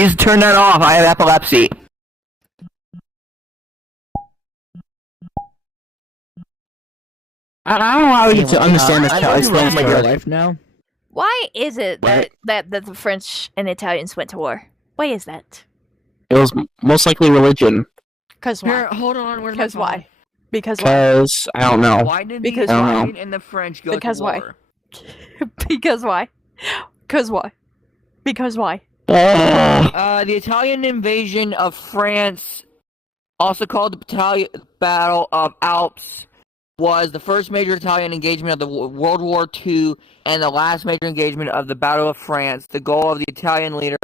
Please turn that off. I have epilepsy. I don't know how you to understand this. I live my real life now. Why is it that the French and Italians went to war? Why is that? It was most likely religion. Because why? Here, hold on. Where's my Because phone? why? Because why? Because I don't know. Why did the Because Italian and the French go Because to why? war? Because why? Because why? Because why? The Italian invasion of France, also called the Battle of Alps, was the first major Italian engagement of the World War II and the last major engagement of the Battle of France. The goal of the Italian leader,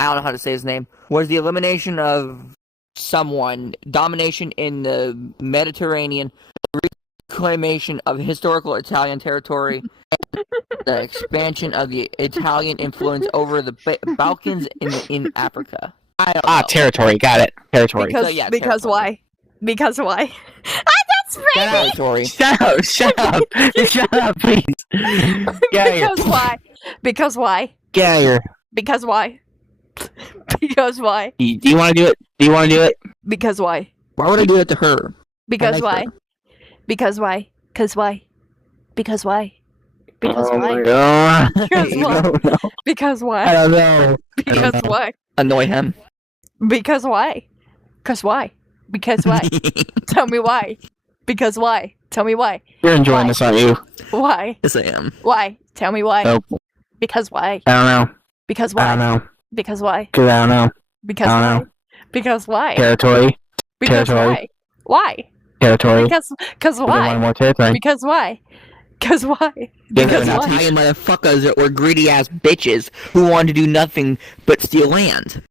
I don't know how to say his name, was the elimination of someone, domination in the Mediterranean, reclamation of historical Italian territory, and the expansion of the Italian influence over the Balkans in Africa. I don't know. Territory. Got it. Territory. Because territory. why? Because why? That's right. Territory. Shut up! Shut up! Shut up, please. Get Because why? Because why? Get out of here. Because why? Because why? Do you want to do it? Do you want to do it? Because why? Why would I do that to her? Because like why? her. Because why? Because why? Because why? Because Oh why? my god. Because I why? don't know. Because I why? don't know. Because know. why? Annoy him. Because why? Because why? Because why? Tell me why. Because why? Tell me why. You're enjoying Why? this, aren't you? Why? Yes, I am. Why? Tell me why. Nope. Because why? I don't know. Because I why? don't know. Because why? Cause I don't know. Because I don't why? know. Because why? Territory. Because territory. why? Why? Territory. Because We want why? more territory. Because why? Because why? Yeah, Because they're why? not Italian motherfuckers that were greedy ass bitches who wanted to do nothing but steal land.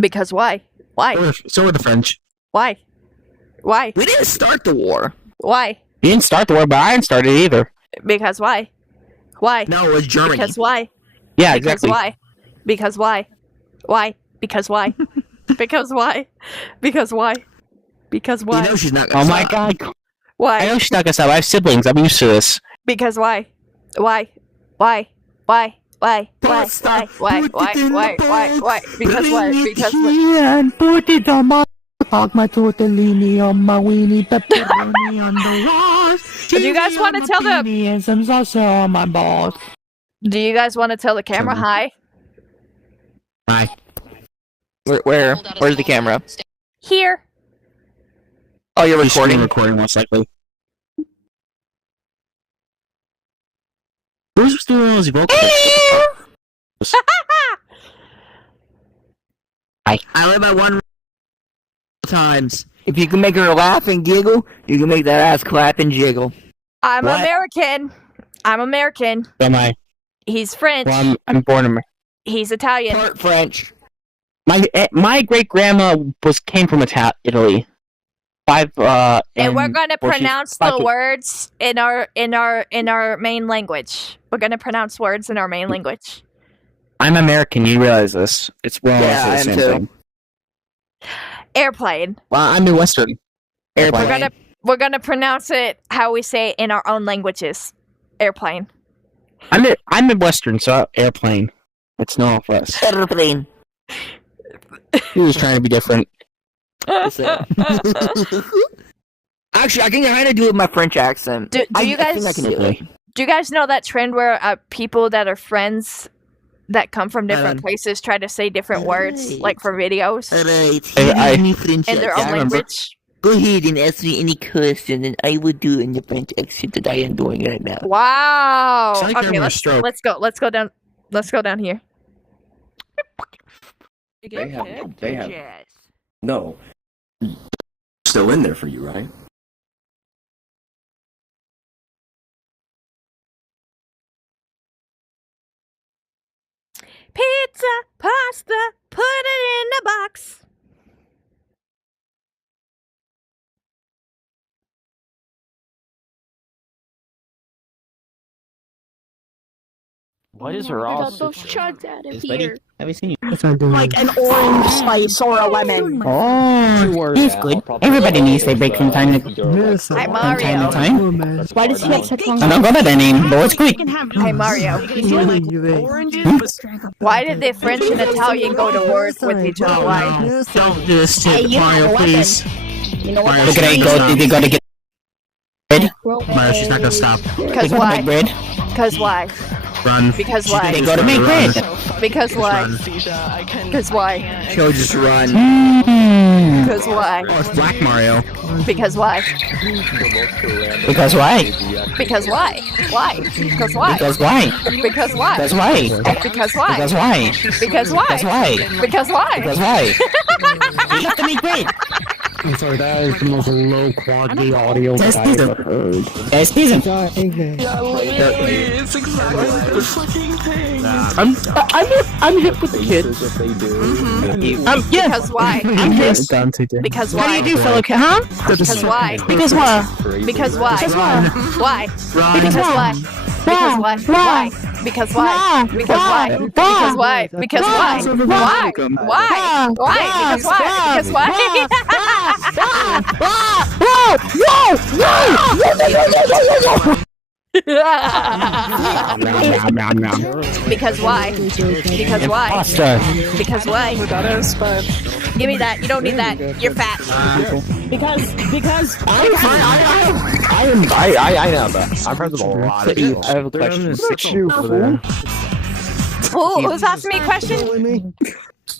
Because why? Why? So were the French. Why? Why? We didn't start the war. Why? You didn't start the war, but I didn't start it either. Because why? Why? No, it was Germany. Because why? Yeah, Because exactly. why? Because why? Why? Because why? Because why? Because why? Because why? You know she's not gonna Oh my stop. god. I Why? know she's not gonna stop. I have siblings. I'm used to this. Because why? Why? Why? Why? Why? Why? Pasta, Why? put Why? it in Why? the Why? bowl, Why? Because why? bring it Because why? here and put it on my hog, my tortellini on my weenie, pepperoni on the walls. Do you guys want to tell the? and some salsa on my balls. Do you guys want to tell the camera hi? Hi. Where? Where's the camera? Here. Oh, you're Recording. recording. Recording, most likely. Who's doing all those vocal? I live by one times. If you can make her laugh and giggle, you can make that ass clap and jiggle. I'm What? American. I'm American. Am I? He's French. Well, I'm born in. He's Italian. Part French. My great grandma came from Italy. And we're gonna well, she's pronounce five the foot- words in our main language. We're gonna pronounce words in our main language. I'm American. You realize this? It's well, Yeah, I am the same too. thing. Airplane. Well, I'm Midwestern. Airplane. We're gonna pronounce it how we say it in our own languages. Airplane. I'm Midwestern, so airplane. It's normal for us. Airplane. He was trying to be different. Actually, I can kind of do it with my French accent. Do you I think guys- I can do it. Do you guys know that trend where people that are friends that come from different Um, places try to say different words, Alright. like for videos Alright, I- any French in their accent. own remember. language? Go ahead and ask me any question, and I will do in the French accent that I am doing right now. Wow. Sound like you're Okay, having a stroke. let's go down. Let's go down here. They have. No. Still in there for you, right? Pizza, pasta, put it in a box. What is her Got those chuds out of here. Have you seen you? Like an orange slice or a lemon. Oh, he's good. Everybody needs a break from time to Hi, time Mario. to time. Why does he have such long I don't go by that name, but it's quick. Hi, Mario. Why did the French and Italian go to war with each other? Why? Don't do this Hey, to you have Mario, a weapon. please. You know what? Look at go. Did they go to get bread? Mario, she's not gonna stop. Because They go to why? make bread. Because why? Run. Because why? They go to make bread. Because why? Because why? She'll just run. Because why? Oh, it's Black Mario. Because why? Because why? Because why? Why? Because why? Because why? Because why? Because why? Because why? Because why? Because why? Because why? Because why? Because why? You have to make bread. I'm sorry, that is the most low quality audio that I've ever heard. Guys, please. It's exactly the fucking thing. I'm hip with the kids. Yeah. Because why? I'm Yes, Dante did. Because How do why? you do, fellow kid? Huh? Because why? Because what? Because why? Because why? Why? Run. Because why? Because why? Why? Because why? Because why? Because why? Because why? Why? Why? Why? Because why? Because why? Because why? Because why? Pasta. Because why? Give me that. You don't need that. You're fat. Because I know that. I've heard them a lot of people. I have a question. Who's asking me a question?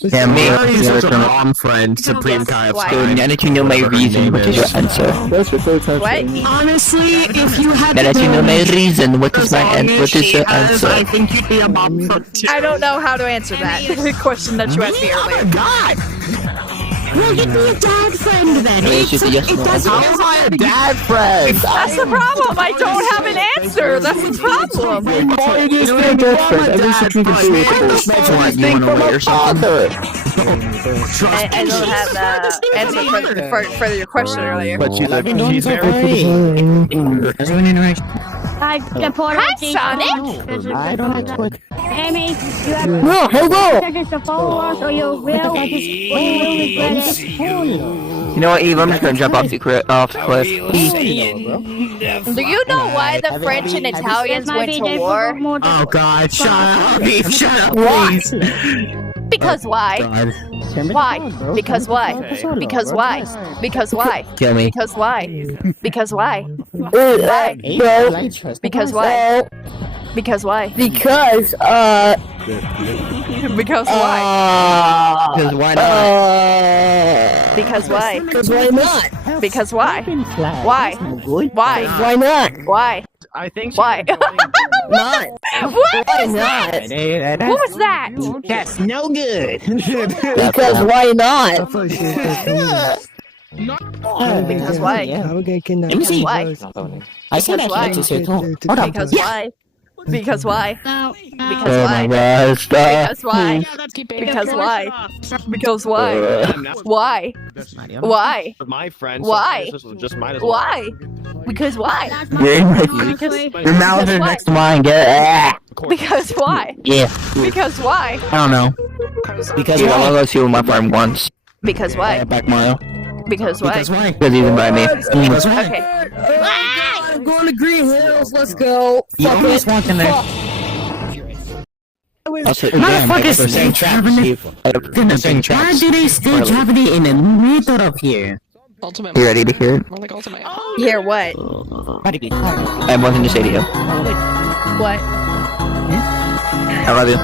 Yeah, me. He's such a mom friend, Supreme Kai of Why? Sky. Now that you know my reason, what is your answer? What? honestly, if you had Now that you know my reason, what is my answer? what is your answer? I think you'd be a mom for two. I don't know how to answer that question that you asked me earlier. God! Well, you'd be a dad friend then. It's just a yes or no answer. How am I a dad friend? That's the problem. I don't have an answer. That's the problem. You wanna wait or something? I don't have the answer for your question earlier. But she's I've been doing she's so very great. That's an interaction. Hi, Sonic. I don't have to. Amy, you have No, hold on. seconds to follow us, or you will regret it. You know what, Eve? I'm just gonna jump off the cliff. Do you know why the French and Italians went to war? Oh God! Shut up, Eve! Shut up, please! Because why? God. Why? Because why? Because why? Because why? Kill me. Because why? Because why? Why? Because why? Because why? Because, Because why? Because why not? Because why? because why not? Because why? Why? Why? Why not? Why? I think Why? Not. What? Why not? What was that? That's no good. Because why not? Because why? Let me see. Why? I said Because why? I can't say Hold on. Because why? Because why? Because Oh why? my God! Stop. Because why? Because why? Because why? Why? Why? my friends. Why? Just might as well. Why? Because why? Your mouth is next to mine. Get Because why? Yeah. Because why? I don't know. Because I want to go see my friend once. Because why? Back Mario. Because why? Because why? Because he didn't buy me. Because why? Okay. I'm going to Green Hills. Let's go. You Fuck almost it. walked in there. Motherfuckers stay trapped. Why do they stay trapped in the middle of here? You ready to hear it? Hear what? I have one thing to say to you. What? I love you.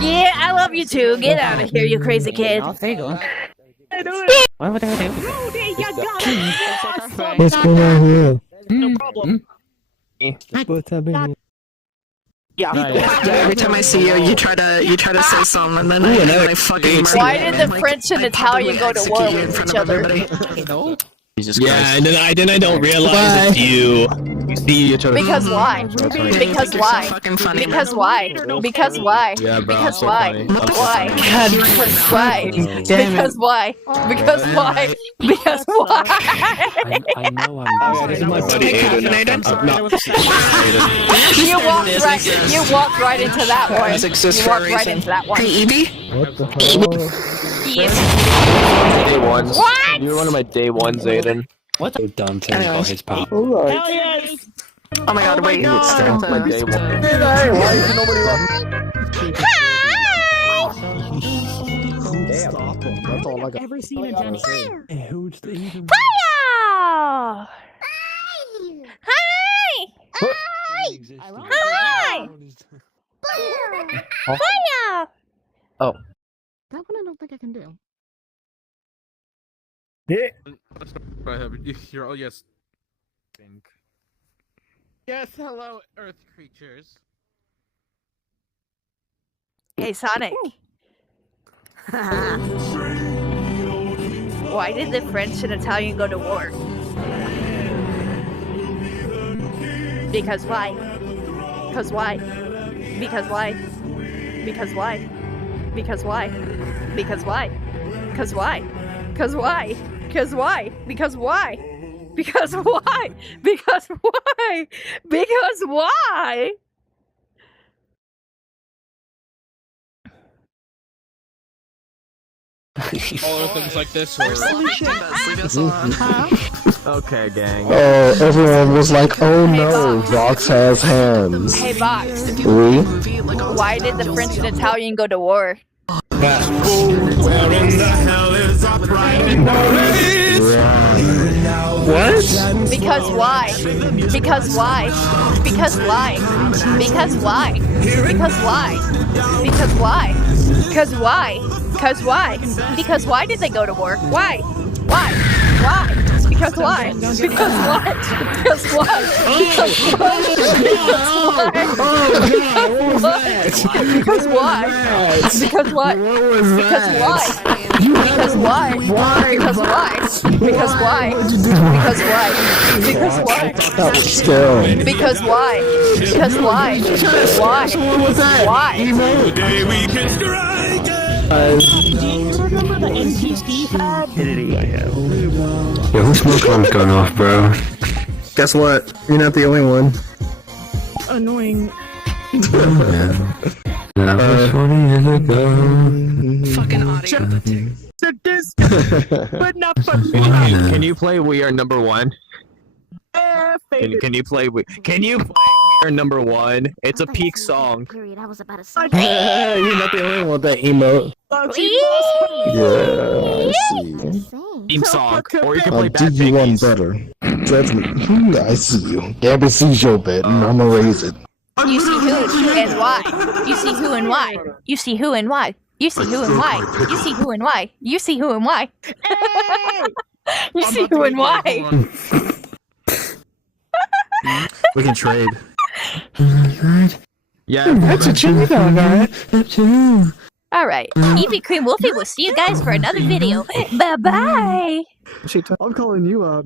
Yeah, I love you too. Get out of here, you crazy kid. There you go. What's going on here? No problem. What's happening? Yeah. Every time I see you, you try to say something, and then I fucking. Why did the French and Italian go to war with each other? Jesus Yeah, Christ. and then I don't realize it's you. You see each other. Because why? Because why? Fucking funny. Because why? Because why? Yeah, bro. Because so why? funny. Why? God, Because why? Because why? Because why? Because why? I know I'm. This is my buddy Aiden. I'm not. You walked right into that one. You walked right into that one. Hey, Evie? What the hell? Day ones. What? You're one of my day ones, Aiden. What the dumb thing Anyway. about his power? Alright. Hell yes! Oh my god, wait. That's my day one. Why is nobody left? Stop him. That's all I got. Ever seen a Jenny? Who's the even? Fire! Hi! Hi! Fire! Oh. That one I don't think I can do. You're, oh, yes. Yes, hello, Earth creatures. Hey, Sonic. Why did the French and Italian go to war? Because why? Because why? Because why? Because why? Because why? Because why? Because why? Because why? Because why? Because why? Because why? Because why? Because why? All of things like this, or... Okay, gang. Oh, everyone was like, oh Hey, no, Box. Vox has hands. Hey, Box. Oui? Why did the French and Italian go to war? What? Because why? Because why? Because why? Because why? Because why? Because why? Because why? Because why? Because why did they go to war? Why? Why? Why? Because why? Because why? Because why? Because why? Because why? Because why? Because why? Because why? Because why? Because why? Because why? Because why? That was scary. Because why? Because why? Why? Why? Remember the NPC had? Yo, whose smoke alarm's going off, bro? Guess what? You're not the only one. Annoying. That was 20 years ago. Fucking audio. But not for me. Can you play We Are Number One? Can you play We Are Number One? It's a peak song. Period. I was about to say. You're not the only one with that emote. Yeah, I see. Theme song. Or you can play I'll Bad do you one Piggies. better. Judge me. I see you. Gabby sees your bet, and I'ma raise it. You see who and why. You see who and why. You see who and why. You see who and why. You see who and why. You see who and why. You see who and why. We can trade. Yeah. That's a cheat on that. Alright, Evie Cream Wolfie will see you guys for another video. Bye bye! I'm calling you up.